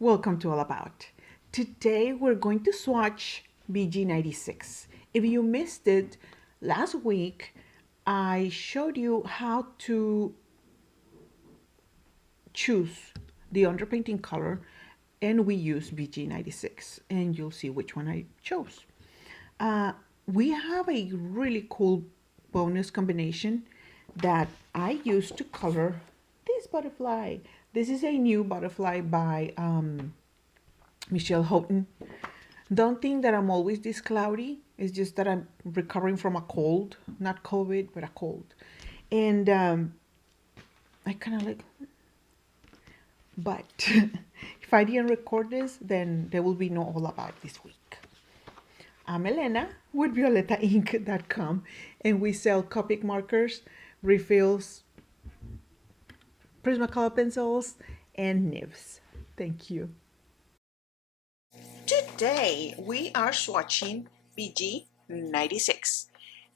Welcome to All About. Today we're going to swatch BG96. If you missed it last week, I showed you how to choose the underpainting color and we use BG96 and you'll see which one I chose. We have a really cool bonus combination that I use to color this butterfly. This is a new butterfly by Michelle Houghton. Don't think that I'm always this cloudy. It's just that I'm recovering from a cold, not COVID, but a cold. And I kind of like, but if I didn't record this, then there will be no All About this week. I'm Elena with VioletaInk.com, and we sell Copic markers, refills, Prismacolor pencils, and nibs. Thank you. Today we are swatching BG96,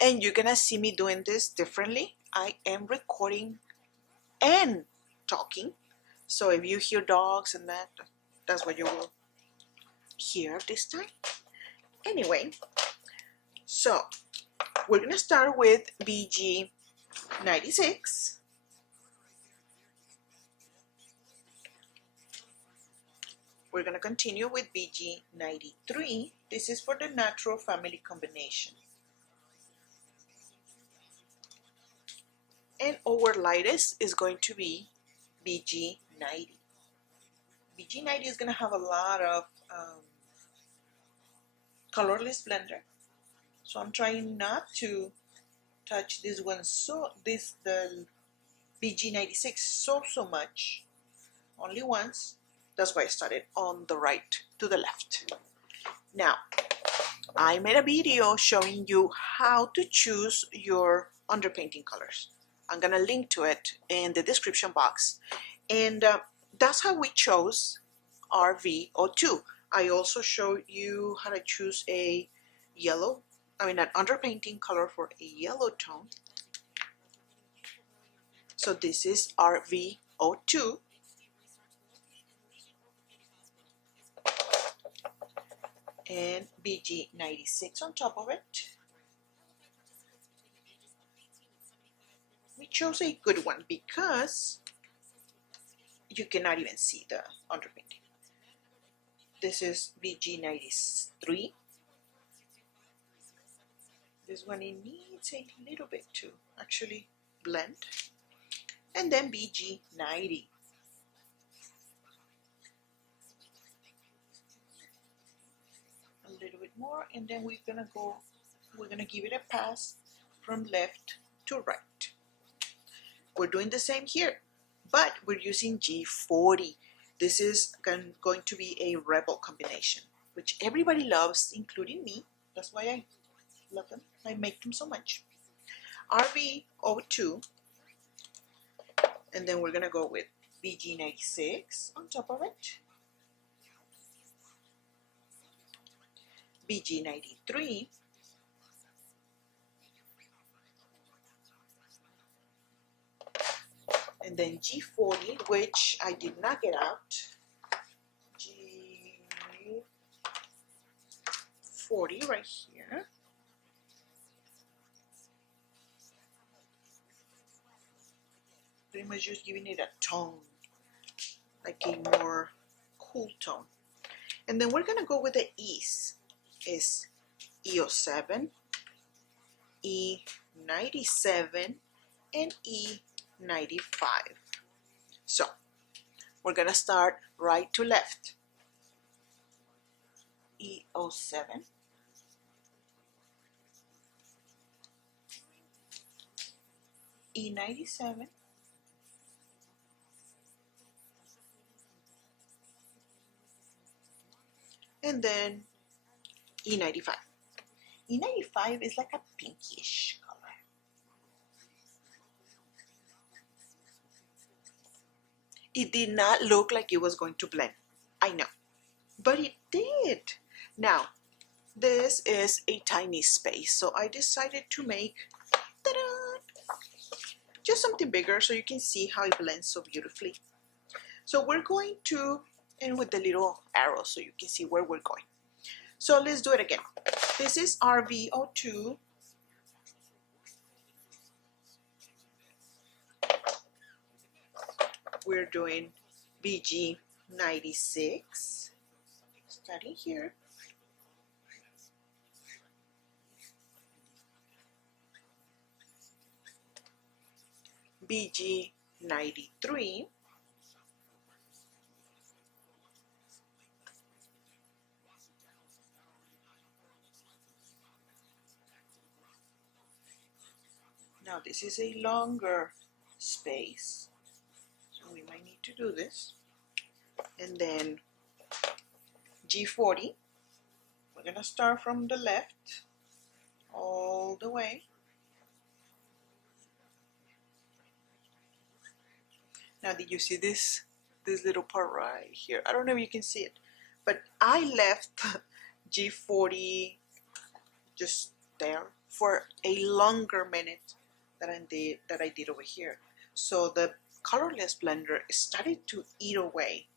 and you're gonna see me doing this differently. I am recording and talking, so if you hear dogs and that's what you will hear this time. Anyway, so we're gonna start with BG96. We're gonna continue with BG93. This is for the natural family combination. And our lightest is going to be BG90. BG90 is gonna have a lot of colorless blender. So I'm trying not to touch this one the BG96 so much, only once. That's why I started on the right to the left. Now, I made a video showing you how to choose your underpainting colors. I'm gonna link to it in the description box. And that's how we chose RV02. I also showed you how to choose an underpainting color for a yellow tone. So this is RV02. And BG96 on top of it. We chose a good one because you cannot even see the underpainting. This is BG93. This one, it needs a little bit to actually blend. And then BG90. A little bit more, and then we're gonna give it a pass from left to right. We're doing the same here, but we're using G40. This is going to be a rebel combination, which everybody loves, including me. That's why I love them. I make them so much. RV02, and then we're gonna go with BG96 on top of it. BG93, and then G40, which I did not get out. G40 right here. Pretty much just giving it a tone, like a more cool tone. And then we're gonna go with the E's. Is E07, E97, and E95. So we're gonna start right to left. E07, E97, and then E95. E95 is like a pinkish color. It did not look like it was going to blend. I know, but it did. Now, this is a tiny space, so I decided to make just something bigger so you can see how it blends so beautifully. So we're going to and with the little arrow so you can see where we're going. So let's do it again. This is RV02. We're doing BG96, starting here. BG93. Now this is a longer space, so we might need to do this. And then G40, we're gonna start from the left all the way. Now did you see this little part right here? I don't know if you can see it, but I left G40 just there for a longer minute than I did over here. So the colorless blender started to eat away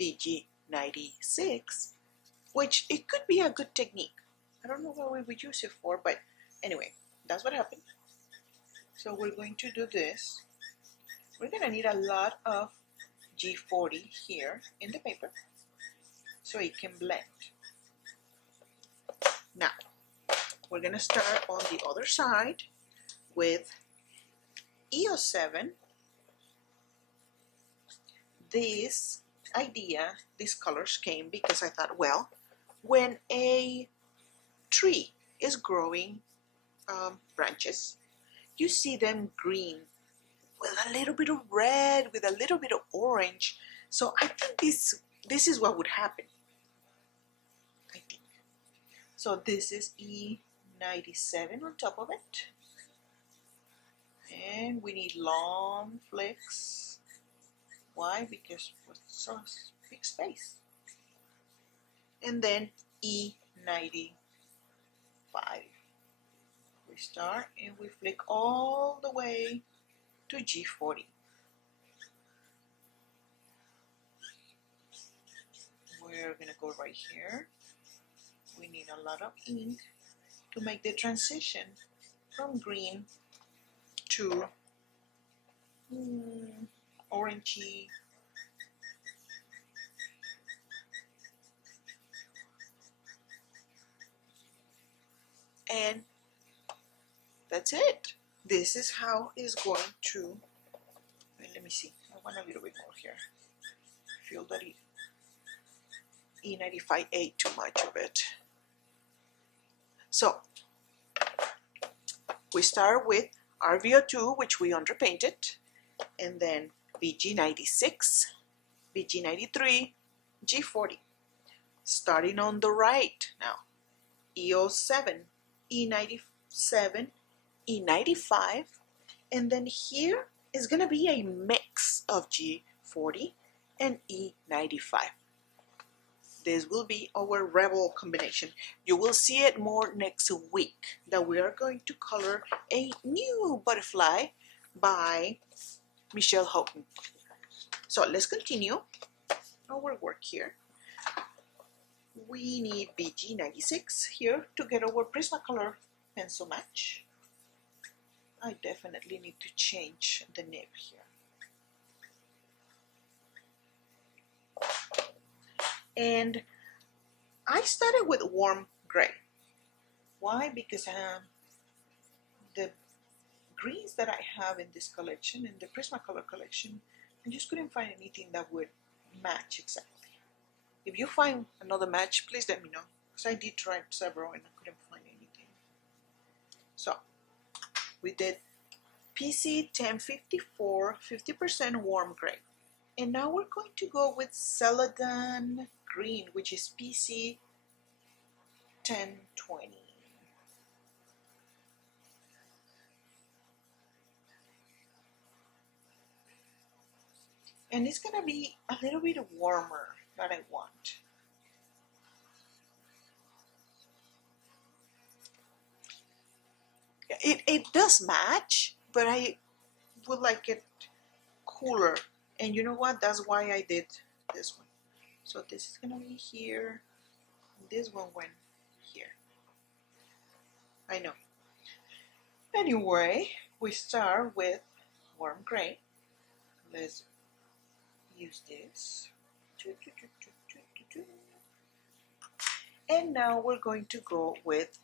BG96, which it could be a good technique. I don't know what we would use it for, but anyway, that's what happened. So we're going to do this. We're gonna need a lot of G40 here in the paper so it can blend. Now, we're gonna start on the other side with EO7. This idea, these colors came because I thought, well, when a tree is growing branches, you see them green with a little bit of red, with a little bit of orange. So I think this is what would happen, I think. So this is E97 on top of it. And we need long flicks. Why? Because it's so big space. And then E95. We start and we flick all the way to G40. We're gonna go right here. We need a lot of ink to make the transition from green to orangey. And that's it. This is how it's going to, let me see, I want a little bit more here. I feel that E95 ate too much of it. So, we start with RVO2, which we underpainted, and then BG96, BG93, G40. Starting on the right now, EO7, E97, E95, and then here is going to be a mix of G40 and E95. This will be our rebel combination. You will see it more next week, that we are going to color a new butterfly by Michelle Houghton. So let's continue our work here. We need BG96 here to get our Prismacolor pencil match. I definitely need to change the nib here. And I started with warm gray. Why? Because the greens that I have in this collection, in the Prismacolor collection, I just couldn't find anything that would match exactly. If you find another match, please let me know, because I did try several and I couldn't find anything. So we did PC 1054, 50% warm gray. And now we're going to go with Celadon green, which is PC 1020. And it's going to be a little bit warmer than I want. It does match, but I would like it cooler. And you know what? That's why I did this one. So this is gonna be here. This one went here. I know. Anyway, we start with warm gray. Let's use this. And now we're going to go with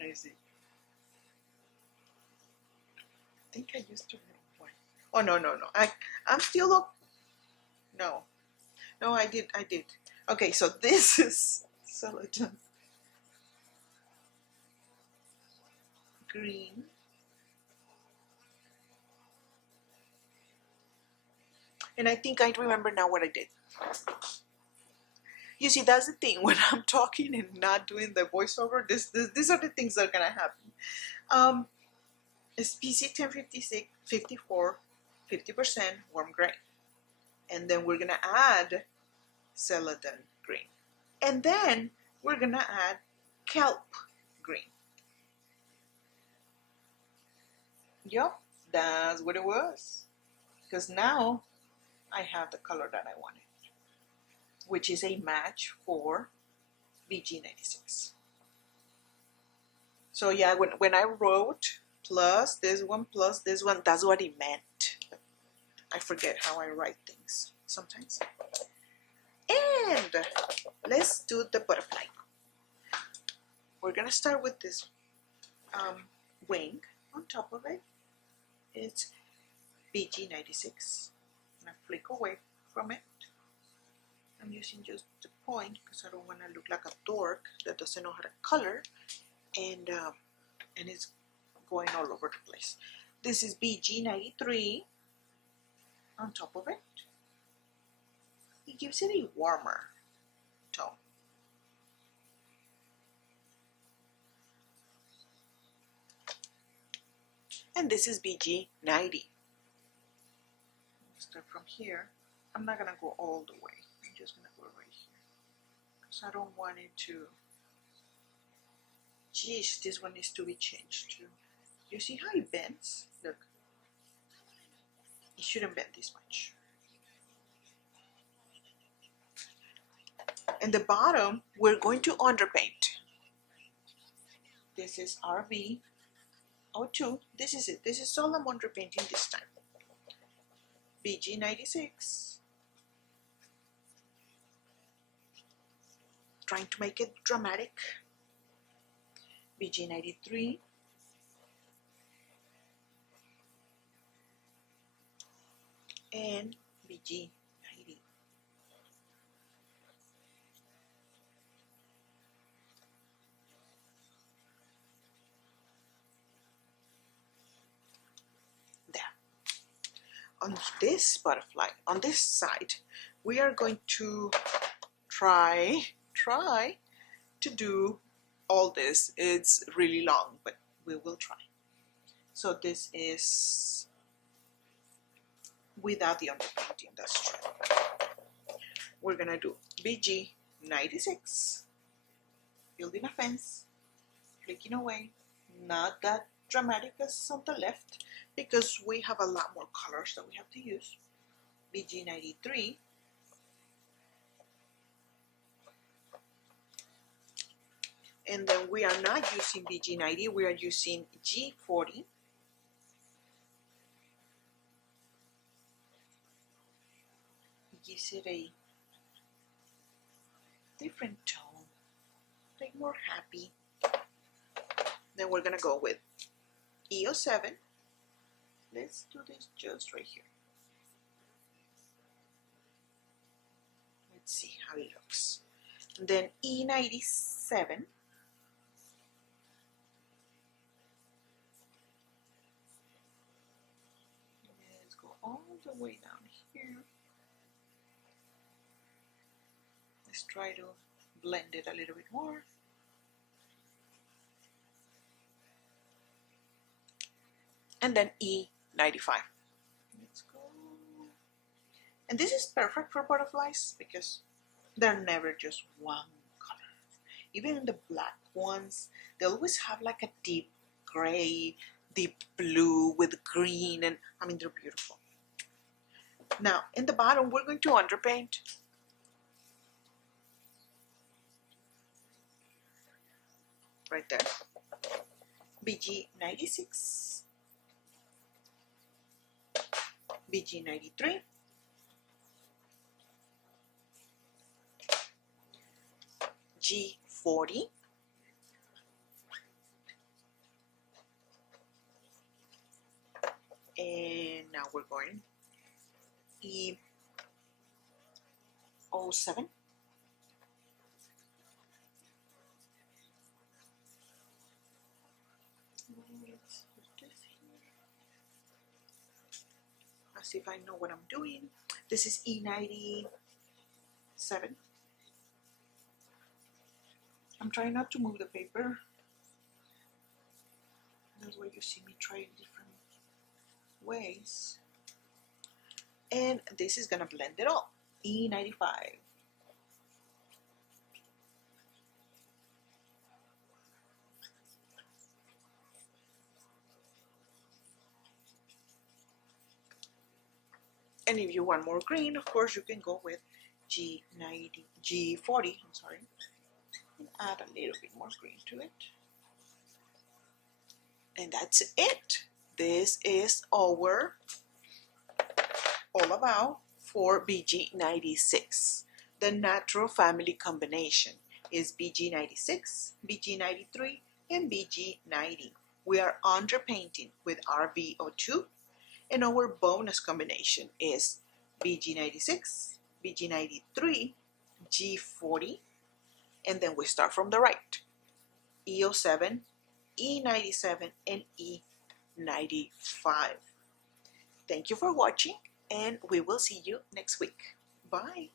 I see. I think I used the wrong one. Oh no. I'm still no. No, I did. Okay, so this is celadon green. And I think I remember now what I did. You see, that's the thing when I'm talking and not doing the voiceover. These are the things that are gonna happen. It's PC 1056, 54, 50% warm gray, and then we're gonna add celadon green, and then we're gonna add kelp green. Yup, that's what it was. Because now I have the color that I wanted, which is a match for BG96. So yeah, when I wrote plus this one, that's what it meant. I forget how I write things sometimes. And let's do the butterfly. We're gonna start with this wing. On top of it, it's BG96. I'm gonna flick away from it. I'm using just the point because I don't want to look like a dork that doesn't know how to color, and it's going all over the place. This is BG93 on top of it. It gives it a warmer tone. And this is BG90. Start from here. I'm not gonna go all the way. I'm just gonna go right here because I don't want it to. Geez, this one needs to be changed too. You see how it bends? Look, it shouldn't bend this much. And the bottom, we're going to underpaint. This is RB02. This is it. This is all I'm underpainting this time. BG96. Trying to make it dramatic. BG93. And BG90. There. On this butterfly, on this side, we are going to try to do all this. It's really long, but we will try. So this is without the underpainting, that's true. We're gonna do BG96, building a fence, flicking away, not that dramatic as on the left because we have a lot more colors that we have to use. BG93, and then we are not using BG90, we are using G40. It gives it a different tone, like more happy. Then we're gonna go with E07. Let's do this just right here. Let's see how it looks. And then E97. Let's go all the way down here. Let's try to blend it a little bit more. And then E95. Let's go. And this is perfect for butterflies because they're never just one color. Even in the black ones, they always have like a deep gray, deep blue with green, and I mean, they're beautiful. Now, in the bottom, we're going to underpaint. Right there. BG96, BG93, G40, and now we're going E07, let's see if I know what I'm doing. This is E97. I'm trying not to move the paper. That's why you see me try different ways. And this is gonna blend it all. E95. And if you want more green, of course, you can go with G40, I'm sorry, and add a little bit more green to it. And that's it. This is our all about for BG96. The natural family combination is BG96, BG93, and BG90. We are underpainting with RVO2, and our bonus combination is BG96, BG93, G40, and then we start from the right. E07, E97, and E95. Thank you for watching, and we will see you next week. Bye.